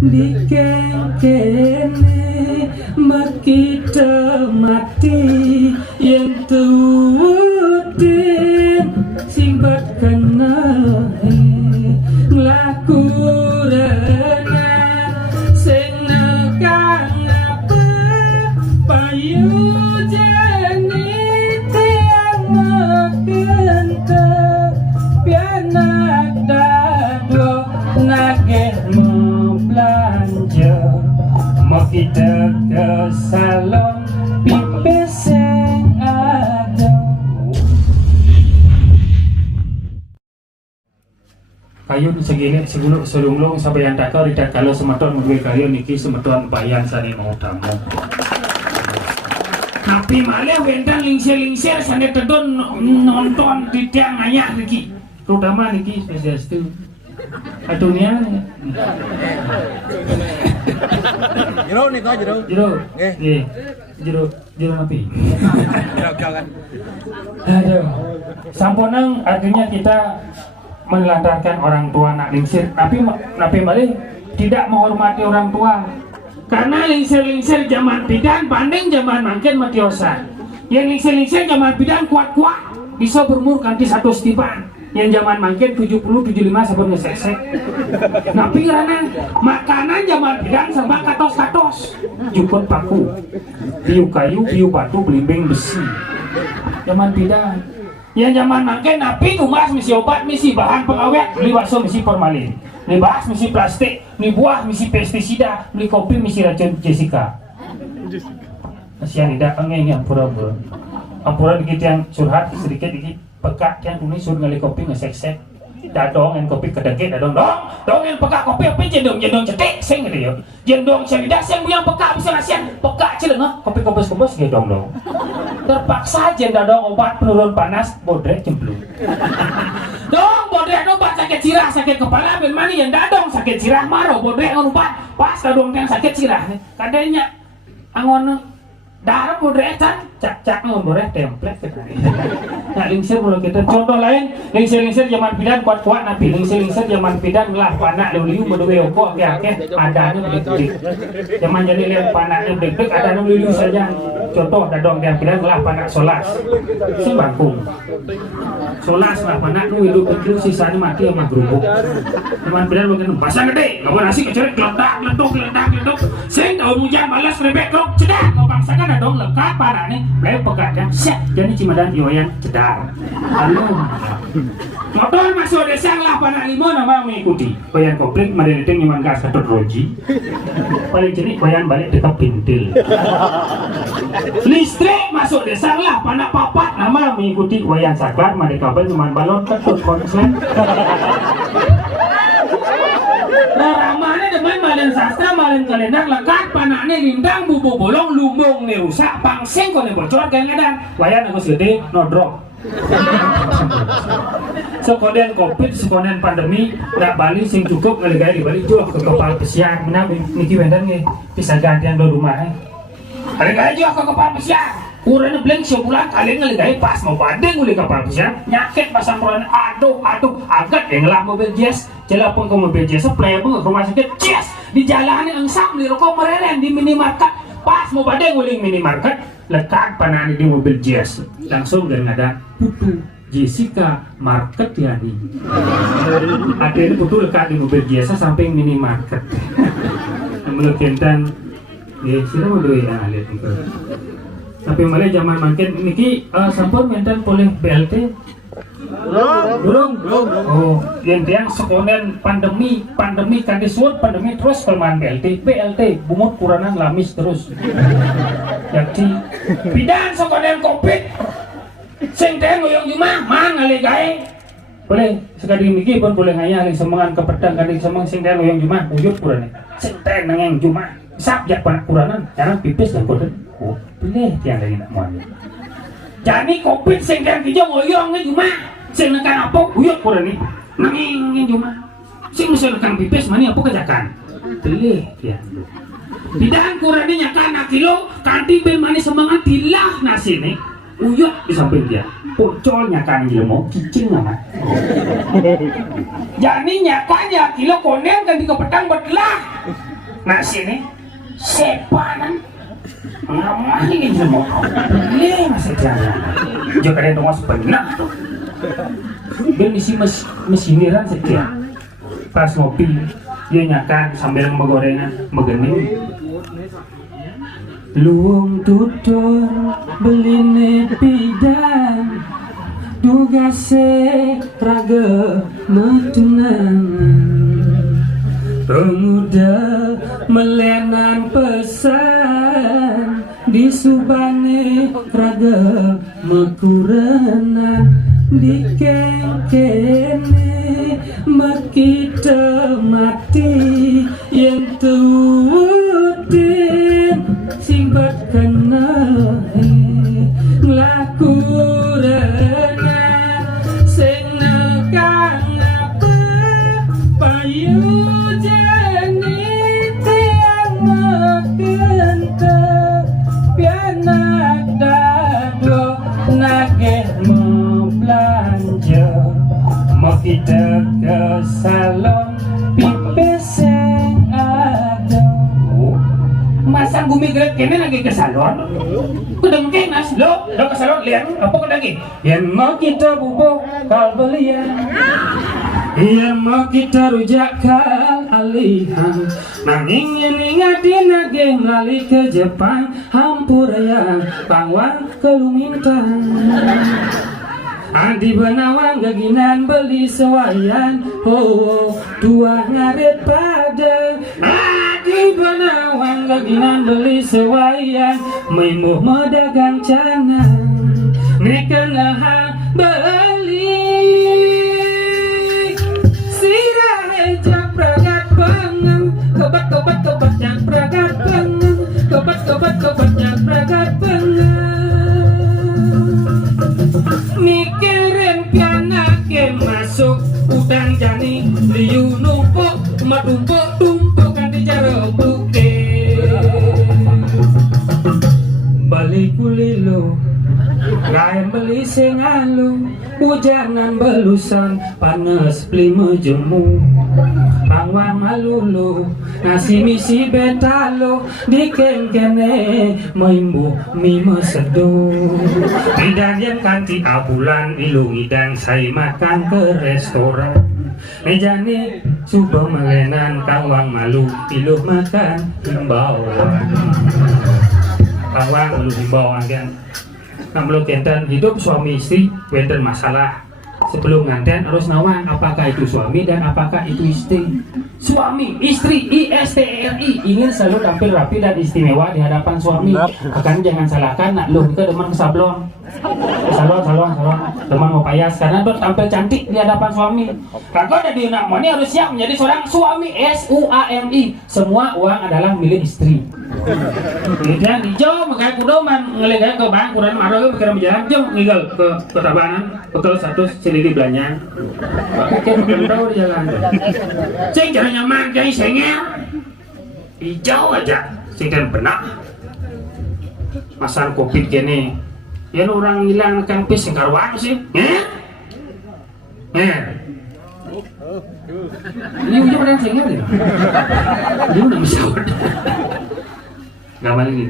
dikengkene makita mati yang tuutin singbat kenal nglakurana sing nekang apa payu jeni tiang makenta pianak dado nageh mau belanja mau kita ke salon pipis yang ada. Kayu segini sebelum selunglung sampai yang takau tidak kalau semeton mobil kayu niki semeton bayan sani mau tamu. Tapi malah wendan lingsir sani tedon nonton di tiang ayak niki, terutama niki spesies itu. Adunia. Jero nih kau jero. Jero api. Jero kan. Aduh. Samponang artinya kita menelantarkan orang tua nak lingsir, tapi malah tidak menghormati orang tua. Karena lingsir zaman bidan banding zaman mangken matiosa. Yang lingsir zaman bidan kuat-kuat bisa berumur ganti satu stipan. Yang zaman mangken 70-75 sampai ngesek-sek. Tapi karena makanan zaman bidan sama katos-katos, jukut paku, piu kayu, piu batu, belimbing besi. Zaman bidan. Yang zaman mangken napi tumas misi obat, misi bahan pengawet, beli bakso misi formalin, beli bahas misi plastik, beli buah misi pestisida, beli kopi misi racun Jessica. Kasihan tidak angin yang pura-pura. Ampuran dikit yang curhat sedikit pekat yang ini suruh ngali kopi ngesek-sek. Dadong yang kopi kedegit dadong dong yang pekat kopi apa jendong cetek sing gitu ya. Jendong cerdas yang yang pekat bisa ngasihan pekat cilengah kopi kobos gedong dong. Terpaksa jendong obat penurun panas bodrek cemplung. Dong bodrek obat sakit sirah sakit kepala ben mani yang dadong sakit sirah maro bodrek obat pas dadong yang sakit sirah kadenya angon darah bodrek kan cak bodrek template nah lingsir kalau kita contoh lain lingsir zaman bidan kuat-kuat nabi lingsir zaman bidan lah panak liu berdua oko oke adanya bedik zaman jadi lihat panaknya bedik adanya liu saja contoh dadong yang bidan lah panak solas si bangkung solas lah panak lu hidup kecil sisanya mati sama gerubuk zaman bidan mungkin pasang gede nggak nasi kecuali geledak sing tahun hujan malas rebek kok cedak kau bangsakan dadong lekat panaknya mulai pegadang siap jadi cimadan iwayan cedar lalu motor masuk desa lah panak limo nama mengikuti bayan koplik madeliting nyaman gas ketut roji paling jenis bayan balik dekat pintil listrik masuk desa lah panak papat nama mengikuti bayan sabar made kabel nyaman balon ketut konslen ramahnya demen malen sastra malen kalendar lekat panaknya lindang bubu bolong lumbung nih rusak pangsing kau nih bocor kayak ngadang bayan aku segede nodrok sekonden covid sekonden pandemi nggak balik sing cukup ngeligay di balik jual ke kepala pesiar menang niki wendan nih bisa gantian do rumahnya ngeligay jual ke kepala pesiar kurangnya blank sebulan kalian ngeligay pas mau banding nguli kepala pesiar nyakit pasang kurang aduh agak yang lah mobil jazz jelapun ke mobil jazz play pun ke rumah sakit jazz di jalannya engsam di rokok mereren di minimarket pas mau banding nguli minimarket lekat panani di mobil jazz langsung dan ada putu Jessica market ya nih ada ini putu lekat di mobil jazz samping minimarket menurut kentan ya sih mau doa ya lihat itu tapi malah zaman makin niki sampun menten boleh BLT Durung. Oh, yang sekonen pandemi kan disebut pandemi terus kelemahan BLT bumut kuranan lamis terus. Jadi bidan sekonen Covid. Sing teh ngoyong jumah mang ngali gawe. Boleh sekali niki pun boleh ngaya ali semangan ke pedang kali semang sing teh ngoyong jumah wujud kurane. Sing teh nangeng jumah sabjak panak kuranan jangan pipis dan koden. Oh, boleh tiang lagi nak moal. Jadi Covid sing teh kijo ngoyong ge jumah. Sing nekan apa uyut kurang ni nanging cuma sing mesti nekan pipis mani apa kejakan telih ya bidan kurang ni nyakan nak kilo kanti ben mani semangat tilah nasi ni uyuk di samping dia. Pocolnya kan gila mau cicing amat. Jadi nyakanya kilo konen kan di kepetang bergelah. Nah sini sepanan ngamain semua. Boleh masih jalan. Jika ada yang sebenar tuh. Ben isi mesiniran sekian. Pas ngopi dia nyakan sambil menggorengan megening. Luung tutur beline pidan dugase raga metunang pemuda melenan pesan di subane raga mekurana di kene makita mati yang tuutin singkat kena nglakurana sing nekang apa payu jeni tiang mekente pianak dado nageh mau belanja mau kita ke salon pipis yang ada. Masang bumi gerak kene lagi ke salon. Kudang kenas lo ke salon lihat apa lagi? Yang mau kita bubuk kal belian. Yang mau kita rujak kal alihan. Nanging yang ingatin lagi ngali ke Jepang hampuraya pangwang kelumintang. Adi benawang gaginan beli sewayan. Oh dua ngarit padang. Adi benawang gaginan beli sewayan. Maimuh medagang canang Nikanaha beli Sirahe jak pragat pengen Kobat jak pragat pengen Kobat jak pragat pengen mikirin pianake masuk udang jani liu numpuk matumpuk kan di jaro bukit balik kulilo lain beli sengalung hujanan belusan panas beli mejemu pangwang malulu nasi misi betalo di kene maimbu mime seduh bidan yang kanti abulan ilungi dan saya makan ke restoran mejane subuh melenan kawang malu iluh makan himbauan kawang malu himbauan kan Namun kenten hidup suami istri wenten masalah sebelum nganten harus nawang apakah itu suami dan apakah itu istri. Suami, istri, ISTRI ingin selalu tampil rapi dan istimewa di hadapan suami. Akan jangan salahkan nak lu ke demen ke sablon. Salon teman mau payas karena tuh tampil cantik di hadapan suami. Kalau ada di nak harus siap menjadi seorang suami SUAMI. Semua uang adalah milik istri. Kemudian hijau makanya kudoman ngelihat ke bank kurang marah ke pikiran berjalan jom ngigel ke Tabanan betul satu selili belanja pakai tahu di jalan ceng cara nyaman jadi sengel hijau aja singkan benak masang covid gini ya orang hilang kan pis singkarwan sih ini hijau ada sengel ya dia udah misawat gambar ini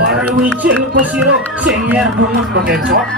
orang wicil pasiro sengir bungut pakai cok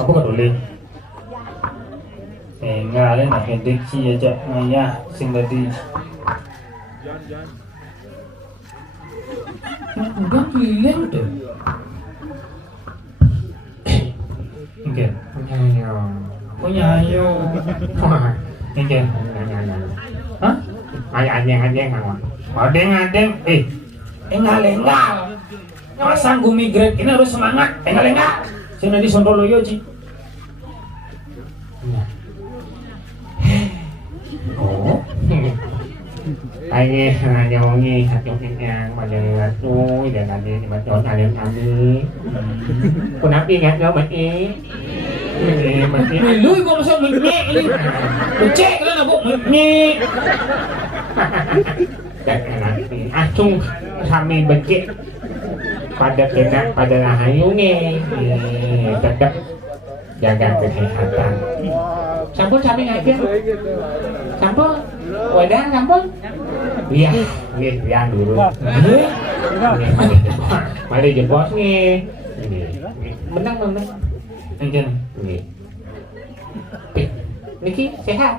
Apa kok boleh? Enggak nak diksi aja ngayah sing tadi. Udah pilih tuh. Oke. Punya ayo. Oke. Hah? Anjing apa? Adeng. Engal. Masang gumi grade ini harus semangat. Engal. Sing di Sondoloyo Ci. Oh. Ay nyongi yang malah tu dan ada macam kali. Kenapa ingat kau mati? Mati. Lu kok masuk ngek ini. Cek kan aku ngek. Jangan acung kami becek pada kena pada rahayunge tetap jaga kesehatan. Sampun sampai ngaji. Sampun. Wadah sampun. Iya, yang dulu. Mari jebos nih. Menang. Enggak. Niki sehat.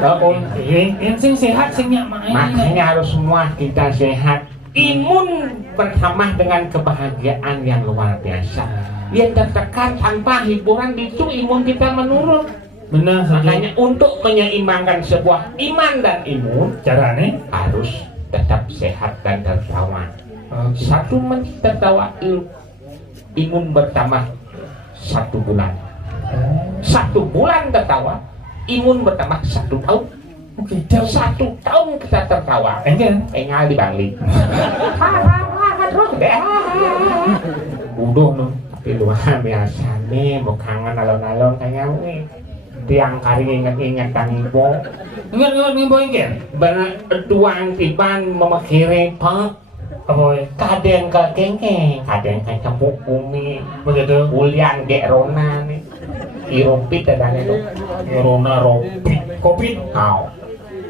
Oh, yang sing sehat sing nyak Makanya harus semua kita sehat. Imun bersama dengan kebahagiaan yang luar biasa. Yang tertekan tanpa hiburan itu imun kita menurun. Benar saja. Makanya untuk menyeimbangkan sebuah iman dan imun, Caranya harus tetap sehat dan tertawa. Satu menit tertawa, imun bertambah 1 bulan. 1 bulan tertawa, imun bertambah 1 tahun. Oke, 1 tahun kita tertawa. Engal dibalik. Terus deh. Udah no, tapi luar biasa nih, bukangan alon-alon kayak nih. Tiang kari ingat-ingat ibu. Ingat ibu ingat. Bertuang tiban memakai pak. Apa? Kadang kengkeng, kadang kecempuk bumi. Begitu. Ulian gerona nih. Irompit ada nih tuh. Corona rompit. Covid. Kau.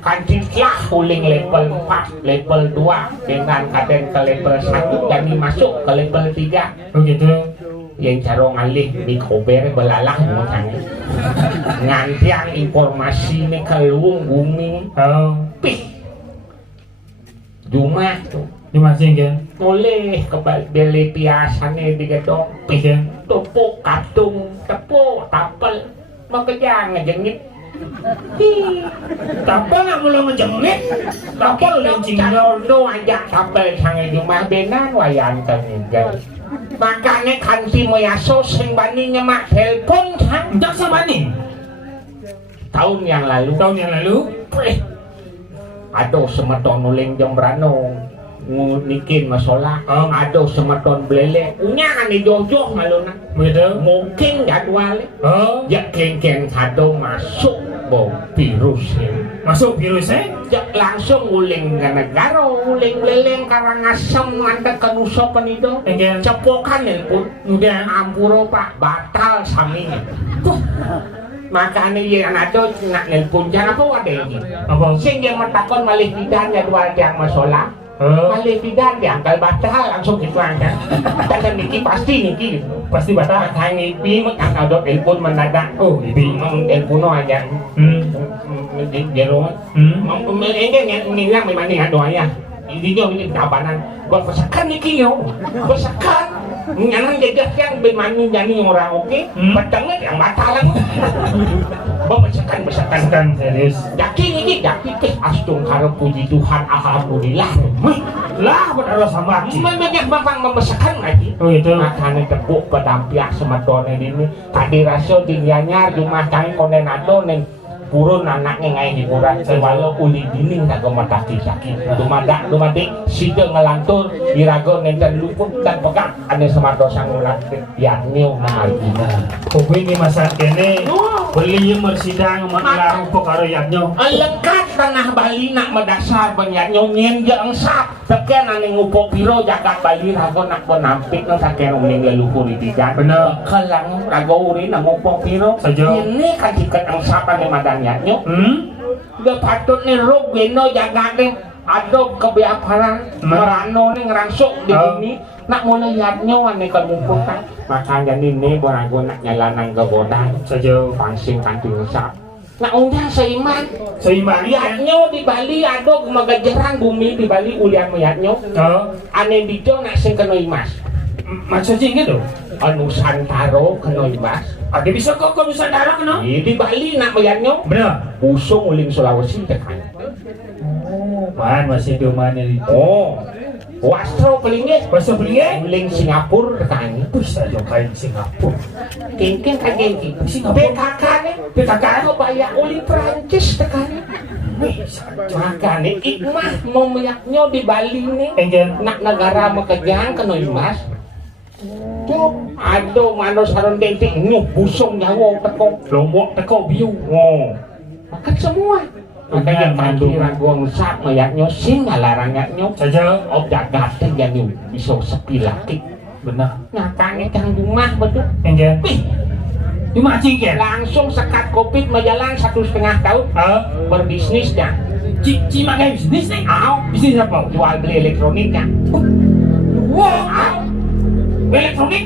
Kancinglah uling level 4, level 2 dengan kadang ke level 1 dan masuk ke level 3. Begitu. Yang cara ngalih di kober belalah mukanya nganti yang informasi ini keluung bumi pih Jumah tuh Dimasing kan? boleh beli biasanya di gedong pih tepuk katung tepuk tapel makanya ngejengit Tapel nggak boleh ngejengit. Tapel lencing. Calon aja tapel sange Jumah benan wayan keninggal. Makanya kanti meyaso sing bani nyemak telepon kan Jaksa Bani tahun yang lalu aduh semeton nuling jembrano ngunikin masalah aduh semeton belele punya kan dijojoh maluna begitu mungkin jadwal ya keng aduh masuk bau virusnya masuk virusnya ya langsung uling ke negara uling leleng Karangasem ngantek ke Nusa Penida cepokan pun udah ampuro pak batal saminya makanya yang ada nak nelpon jangan apa wadah ini sing yang metakon malih bidan jadwal yang masalah malih bidan diangkal batal langsung gitu aja dan niki pasti batal hanya ibi angkal dot telepon mendadak ibi telepon aja jero ini yang memang nih doanya ini juga ini kabanan buat pesakan niki yo pesakan nyanang jejak yang bermanu jani orang oke petengnya yang batalan besakan serius yakin ini yakin astung harap puji Tuhan alhamdulillah lah benar sama banyak bang membesakan lagi itu makanya tepuk pedampiak semadone ini tadi rasio dinyanyar rumah kami kondenado neng purun anaknya ngai hiburan sewalo uli dinding kagak mataki sakit dumadik sida ngelantur irago nenten luput dan pegang ada semardo sangulat yakni malina kopi ini masa kene beli yang mersidang mengelarang pekara yaknyo lengkap tanah Bali nak mendasar banyaknya nyenjang sap tekan ane ngupok biro jagat Bali rago nak penampik nang saken uling leluhur itikan bener kelang rago uri nak ngupok biro ini kan jikat ang sap ane madan yaknyo udah patut nih rog beno jagat nih adok kebiaparan merano nih ngerangsuk di sini nak mulai yaknyo ane kan ngumpulkan makanya ini gua nak nyalanan ke bodan saja pangsing kanting sap. Nah undang seiman. seimbang Lihatnya di Bali ada magajarang bumi di Bali ulian mayatnya. Ane dijo nak sing kena imas. maksudnya gitu Nusantara kena imas. ada bisa kok Nusantara kena Di Bali nak mayatnya. bener Usung uling Sulawesi tekan. man masih di mana itu Oh. Wastro pelingnya. bahasa belinya Uling Singapura tekan. bisa dong kain Singapura Kengkeng kan kengkeng. Singapura. PKK nih. PKK itu bayar uling Prancis tekan. Makanya ikmah mau meyaknya di Bali nih. enggen Nak negara mekejang kena imas. Tuh, aduh mano saron dentik nyup busung nyawa teko lombok teko biu oh makan semua makanya Mandu. mandi raguang sak mayaknya sing larangnya saja objek gate jadi bisa sepi laki benar nyatanya kang rumah betul enggen Wih, cuma cingken langsung sekat covid menjalan 1,5 tahun berbisnis dah cima kayak bisnis nih bisnis apa jual beli elektroniknya wow elektronik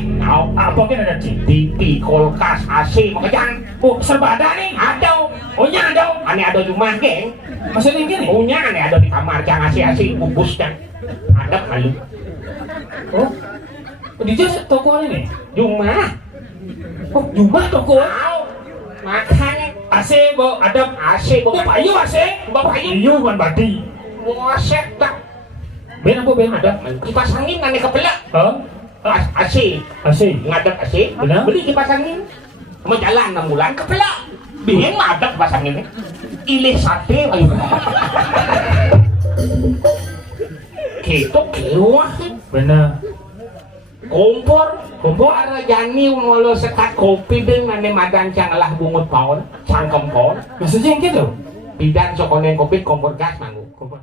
apa kan ada TV, kulkas, AC, makanya oh serba ada nih ada ohnya ada aneh ada di rumah geng maksudnya gini punya aneh ada di kamar jangan AC bubus dan ada kali oh di jasa toko ini rumah oh rumah toko makanya AC bo ada AC bapak ayu AC bapak ayu iyo bukan badi waset tak ben apa ben ada kipas angin aneh kepelak AC AC ngadep AC benar beli kipas angin mau jalan 6 bulan kepelak bingung ngadep kipas angin ilih sate ayo gitu kewah benar kompor ara jani ngolo sekat kopi deng ane madan cang lah bungut paon cangkem paon maksudnya yang gitu bidan sokone kopi kompor gas manggu kompor